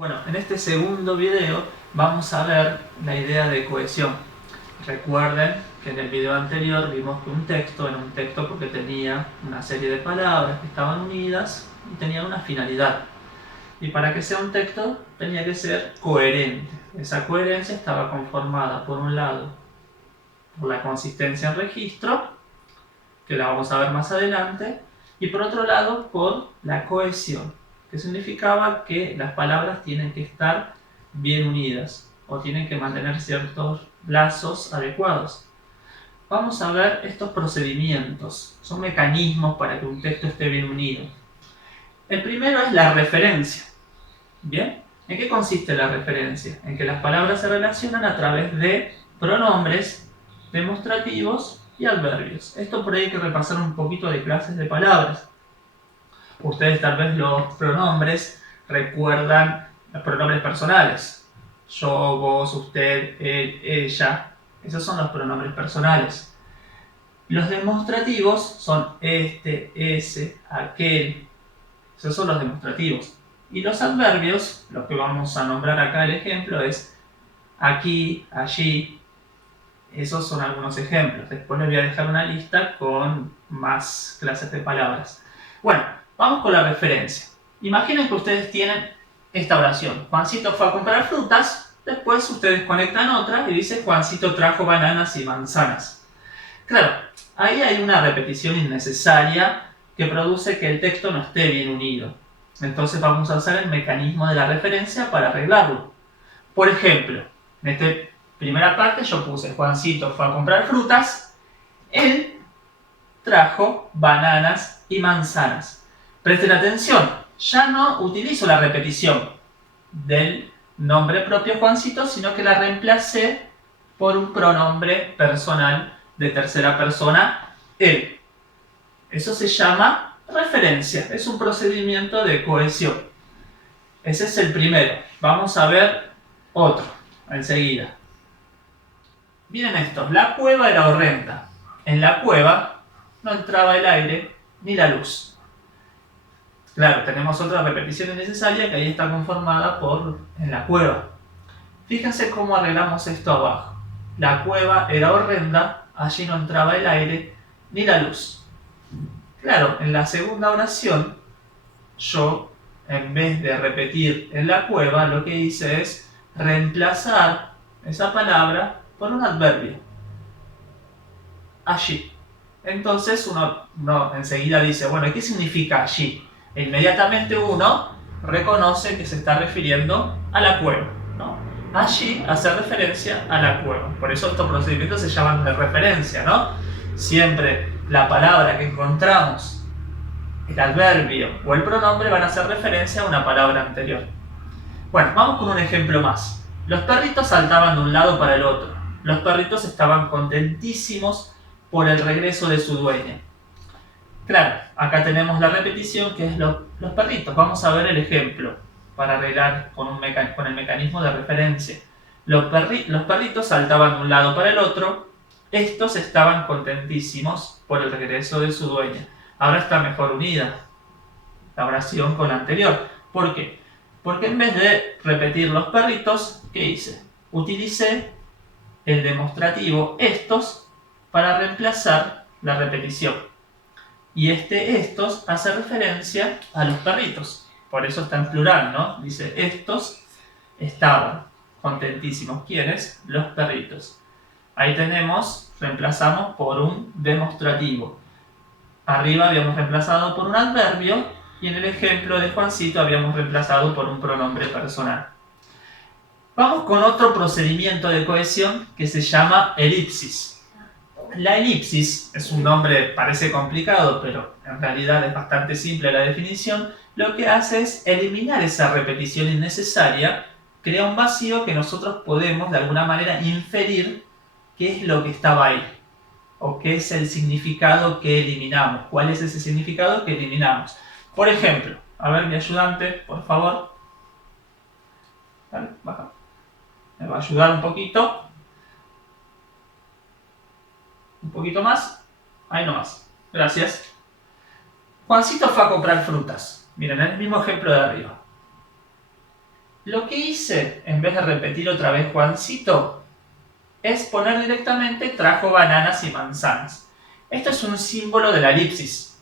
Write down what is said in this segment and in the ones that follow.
Bueno, en este segundo video vamos a ver la idea de cohesión. Recuerden que en el video anterior vimos que un texto era un texto porque tenía una serie de palabras que estaban unidas y tenían una finalidad. Y para que sea un texto tenía que ser coherente. Esa coherencia estaba conformada por un lado por la consistencia en registro, que la vamos a ver más adelante, y por otro lado por la cohesión, que significaba que las palabras tienen que estar bien unidas o tienen que mantener ciertos lazos adecuados. Vamos a ver estos procedimientos, son mecanismos para que un texto esté bien unido. El primero es la referencia. ¿Bien? ¿En qué consiste la referencia? En que las palabras se relacionan a través de pronombres, demostrativos y adverbios. Esto por ahí hay que repasar un poquito de clases de palabras. Ustedes tal vez los pronombres recuerdan los pronombres personales. Yo, vos, usted, él, ella. Esos son los pronombres personales. Los demostrativos son este, ese, aquel. Esos son los demostrativos. Y los adverbios, los que vamos a nombrar acá el ejemplo, es aquí, allí. Esos son algunos ejemplos. Después les voy a dejar una lista con más clases de palabras. Bueno, vamos con la referencia. Imaginen que ustedes tienen esta oración. Juancito fue a comprar frutas. Después ustedes conectan otra y dice Juancito trajo bananas y manzanas. Claro, ahí hay una repetición innecesaria que produce que el texto no esté bien unido. Entonces vamos a usar el mecanismo de la referencia para arreglarlo. Por ejemplo, en esta primera parte yo puse Juancito fue a comprar frutas, él trajo bananas y manzanas. Presten atención, ya no utilizo la repetición del nombre propio Juancito, sino que la reemplacé por un pronombre personal de tercera persona, él. Eso se llama referencia, es un procedimiento de cohesión. Ese es el primero. Vamos a ver otro enseguida. Miren esto, la cueva era horrenda. En la cueva no entraba el aire ni la luz. Claro, tenemos otra repetición innecesaria que ahí está conformada por en la cueva. Fíjense cómo arreglamos esto abajo. La cueva era horrenda, allí no entraba el aire ni la luz. Claro, en la segunda oración, yo, en vez de repetir en la cueva, lo que hice es reemplazar esa palabra por un adverbio. Allí. Entonces uno enseguida dice, bueno, ¿qué significa allí? E inmediatamente uno reconoce que se está refiriendo a la cueva, ¿no? Allí hace referencia a la cueva. Por eso estos procedimientos se llaman de referencia, ¿no? Siempre la palabra que encontramos, el adverbio o el pronombre van a hacer referencia a una palabra anterior. Bueno, vamos con un ejemplo más. Los perritos saltaban de un lado para el otro. Los perritos estaban contentísimos por el regreso de su dueña. Claro, acá tenemos la repetición que es los perritos. Vamos a ver el ejemplo para arreglar con el mecanismo de referencia. Los perritos saltaban de un lado para el otro. Estos estaban contentísimos por el regreso de su dueña. Ahora está mejor unida la oración con la anterior. ¿Por qué? Porque en vez de repetir los perritos, ¿qué hice? Utilicé el demostrativo estos para reemplazar la repetición. Y estos hace referencia a los perritos. Por eso está en plural, ¿no? Dice, estos estaban contentísimos. ¿Quiénes? Los perritos. Ahí reemplazamos por un demostrativo. Arriba habíamos reemplazado por un adverbio y en el ejemplo de Juancito habíamos reemplazado por un pronombre personal. Vamos con otro procedimiento de cohesión que se llama elipsis. La elipsis es un nombre, parece complicado, pero en realidad es bastante simple la definición. Lo que hace es eliminar esa repetición innecesaria, crea un vacío que nosotros podemos de alguna manera inferir qué es lo que estaba ahí, o qué es el significado que eliminamos, cuál es ese significado que eliminamos. Por ejemplo, a ver mi ayudante, por favor. Vale, baja. Me va a ayudar un poquito. Un poquito más. Ahí nomás. Gracias. Juancito fue a comprar frutas. Miren, el mismo ejemplo de arriba. Lo que hice, en vez de repetir otra vez Juancito, es poner directamente trajo bananas y manzanas. Esto es un símbolo de la elipsis.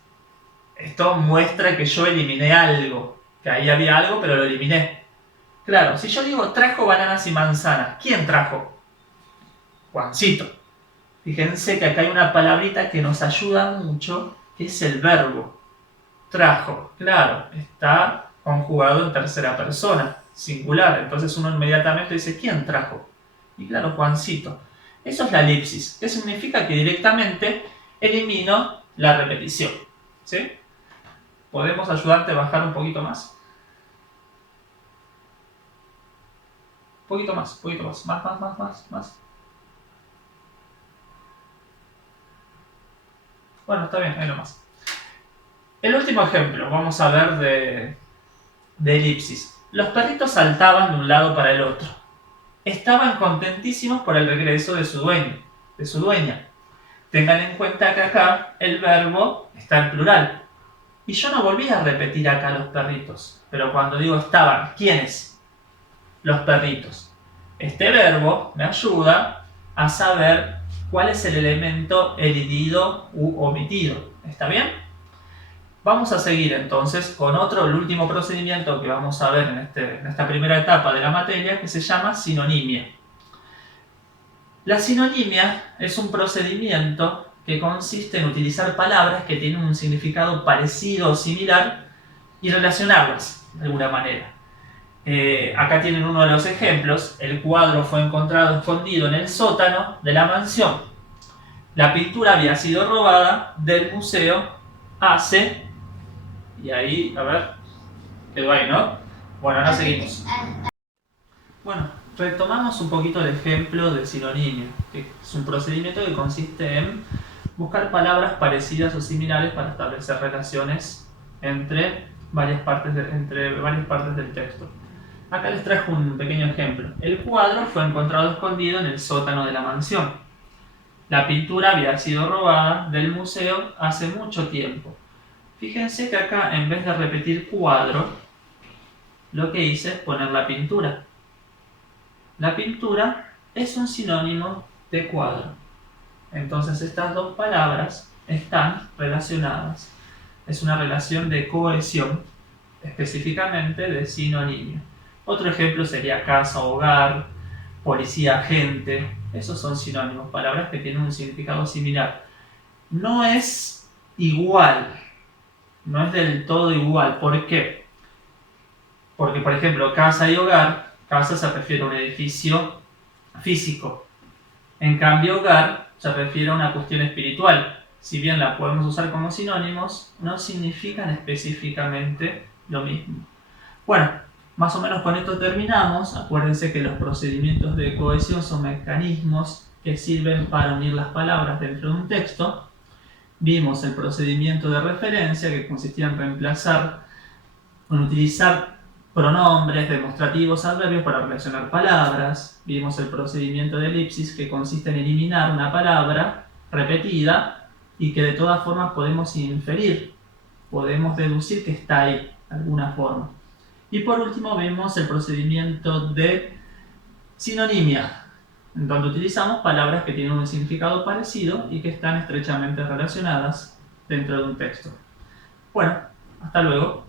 Esto muestra que yo eliminé algo, que ahí había algo pero lo eliminé. Claro, si yo digo trajo bananas y manzanas, ¿quién trajo? Juancito. Fíjense que acá hay una palabrita que nos ayuda mucho, que es el verbo. Trajo, claro, está conjugado en tercera persona, singular. Entonces uno inmediatamente dice, ¿quién trajo? Y claro, Juancito. Eso es la elipsis, que significa que directamente elimino la repetición. ¿Sí? ¿Podemos ayudarte a bajar un poquito más? Un poquito más, más. Bueno, está bien, ahí nomás. El último ejemplo, vamos a ver de elipsis. Los perritos saltaban de un lado para el otro. Estaban contentísimos por el regreso de su dueño, de su dueña. Tengan en cuenta que acá el verbo está en plural. Y yo no volví a repetir acá los perritos. Pero cuando digo estaban, ¿quiénes? Los perritos. Este verbo me ayuda a saber cuál es el elemento elidido u omitido. ¿Está bien? Vamos a seguir entonces con el último procedimiento que vamos a ver en esta primera etapa de la materia, que se llama sinonimia. La sinonimia es un procedimiento que consiste en utilizar palabras que tienen un significado parecido o similar y relacionarlas de alguna manera. Acá tienen uno de los ejemplos. El cuadro fue encontrado escondido en el sótano de la mansión. La pintura había sido robada del museo hace... Y ahí, a ver, quedó ahí, ¿no? Bueno, ahora seguimos. Bueno, retomamos un poquito el ejemplo de sinonimia, que es un procedimiento que consiste en buscar palabras parecidas o similares para establecer relaciones entre varias partes del texto. Acá les trajo un pequeño ejemplo. El cuadro fue encontrado escondido en el sótano de la mansión. La pintura había sido robada del museo hace mucho tiempo. Fíjense que acá, en vez de repetir cuadro, lo que hice es poner la pintura. La pintura es un sinónimo de cuadro. Entonces estas dos palabras están relacionadas. Es una relación de cohesión, específicamente de sinonimia. Otro ejemplo sería casa, hogar, policía, agente. Esos son sinónimos, palabras que tienen un significado similar. No es igual, no es del todo igual. ¿Por qué? Porque, por ejemplo, casa y hogar, casa se refiere a un edificio físico. En cambio, hogar se refiere a una cuestión espiritual. Si bien la podemos usar como sinónimos, no significan específicamente lo mismo. Bueno, más o menos con esto terminamos. Acuérdense que los procedimientos de cohesión son mecanismos que sirven para unir las palabras dentro de un texto. Vimos el procedimiento de referencia, que consistía en utilizar pronombres, demostrativos, adverbios para relacionar palabras. Vimos el procedimiento de elipsis, que consiste en eliminar una palabra repetida y que de todas formas podemos inferir, podemos deducir que está ahí, de alguna forma. Y por último vemos el procedimiento de sinonimia, en donde utilizamos palabras que tienen un significado parecido y que están estrechamente relacionadas dentro de un texto. Bueno, hasta luego.